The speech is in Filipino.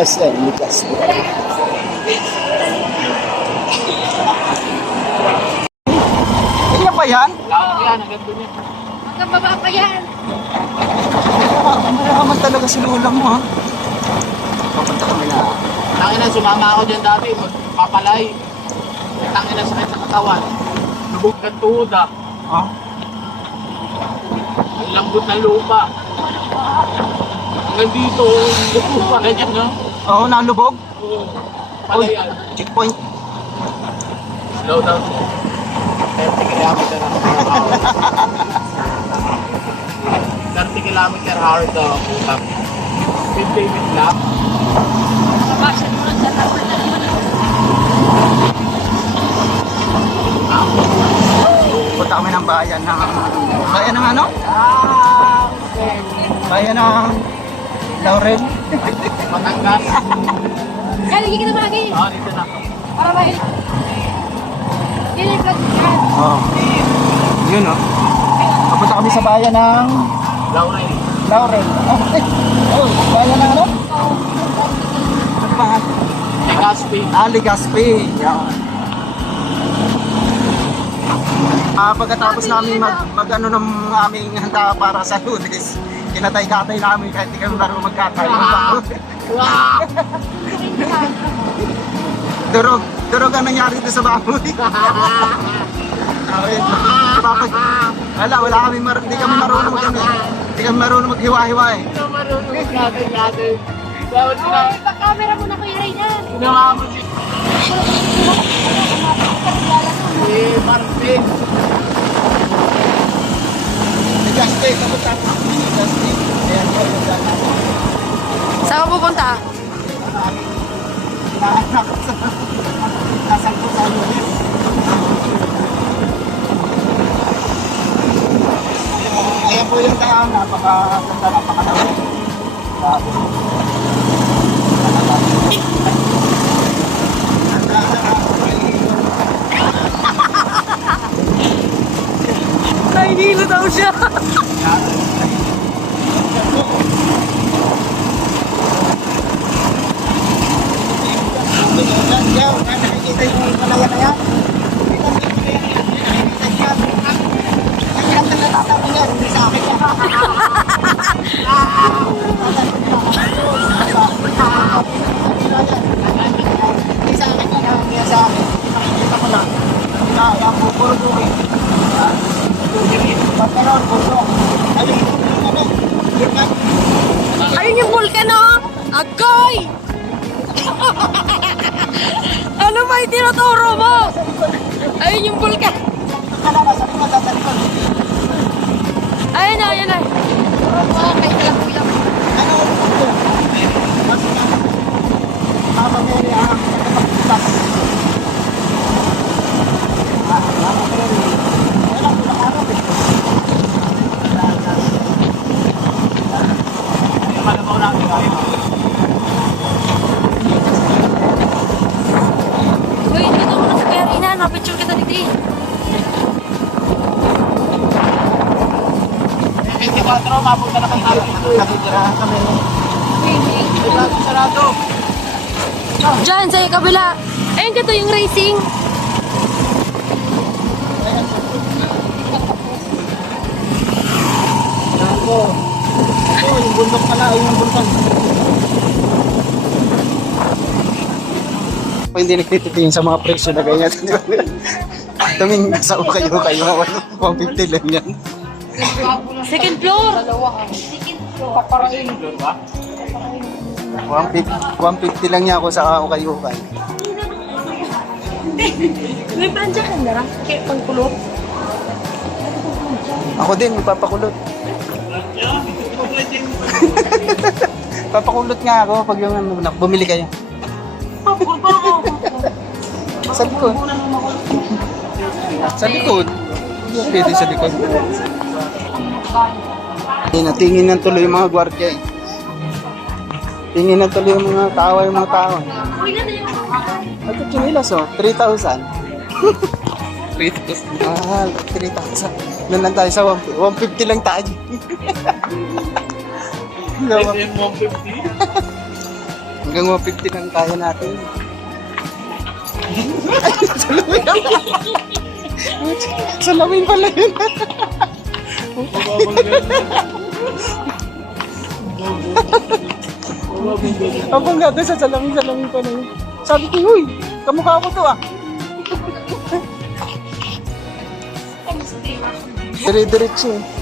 SM Legazpi. Ganyan pa yan? Yan, hanggang doon yan. Hanggang baba pa yan. Mayaman talaga si Lola mo, ha? Papunta kami na. Tangin na, sumama ako dyan dati, papalay. Tangin na, sakit sa katawan. Lubog ng tuhod ah. Ha? Ang lambot ng lupa. Hanggang dito, lupa na dyan, no? Oo, nalubog. Oo. Uy, Palayan. checkpoint. Slow down siya. 30 kilometer ang hour. 30 kilometer hour daw, putang. 50-minute lap. Mabasyan mo lang sa tapat na naman. Punta kami ng bayan ng... Bayan ng ano? Okay. Bayan ng... Laurel. Matangas. Kaya lagi ka na bagay. Dito na. Para ba yun yung vlog ka. Oo. Yun, oh. Papunta kami sa bayan ng... Laurel. Laurel. Oh, bayan ng ano? Ano ba? Legazpi. Legazpi. Yan. Pagkatapos namin mag-ano ng aming handa para sa lunes, kinatay-katay namin kahit di kami marunong magkatay. Wow! Durog ang nangyari dito sa baboy. Wala kami hindi kami marunong hindi kami marunong maghiwa-hiwa eh. Hindi na marunong natin. Bawat na. Ipa-camera mo na Kuya Raynan. Ginawa mo si Martin. Legazpi, kamusta? Legazpi. Ayan po yung data. Saan ka pupunta? Hinahanap ko sa nasaan ko sa lunes. Ayan po yung daan, napakaganda, napakalaki. Grabe. Nahihilo daw siya. Nakikita yung malaya na yan. Ang natatabi niya, hindi sa akin yan. Hindi sa akin yan, hindi sa akin. Nakikita ko lang. Ang puro buwi. Pagkaroon, puro. Ayun yung vulkano. Agoy! Ano ba yung tinuturo mo? Ayun yung vulkan. Ayun na, ayun na. Okay, ilang. Ano? Mama Mary, nakapagputas. Mama Mary. Wala ko nakaharap eh. Malabaw natin kayo. Uy, dito mo na sa Kuya Raynan. Mapicture kita dito eh. 24, mapunta na kang natin. Nakitirahan kami. Sarado. Diyan, sa kabila. Ayun ka to yung racing. Ako. Oh, yung bundok pala, yung bulkan. Hindi nagtititingin sa mga presyo na ganyan. Tuming sa kayo, 150 lang yan. Second floor. Second floor. Paparain. Ba? 150 lang niya ako sa ukay-ukay. May panja ka na? Kaya pangkulot. Ako din, ipapakulot. Papakulot nga ako pag yung bumili kayo. Sa likod. Sa likod. Pwede sa likod. Tingin ng tuloy yung mga gwardiya eh. Tingin ng tuloy yung mga tao. Ito chinilas oh, 3,000. 3,000. Mahal, 3,000. Doon lang tayo sa 150 lang tayo. SM 150? Hanggang 150 lang kaya natin. Salamin pala yun. Abang ganda sa salamin pala yun. Sabi ko, huy, kamukha ko to ah. Dire-diretso eh.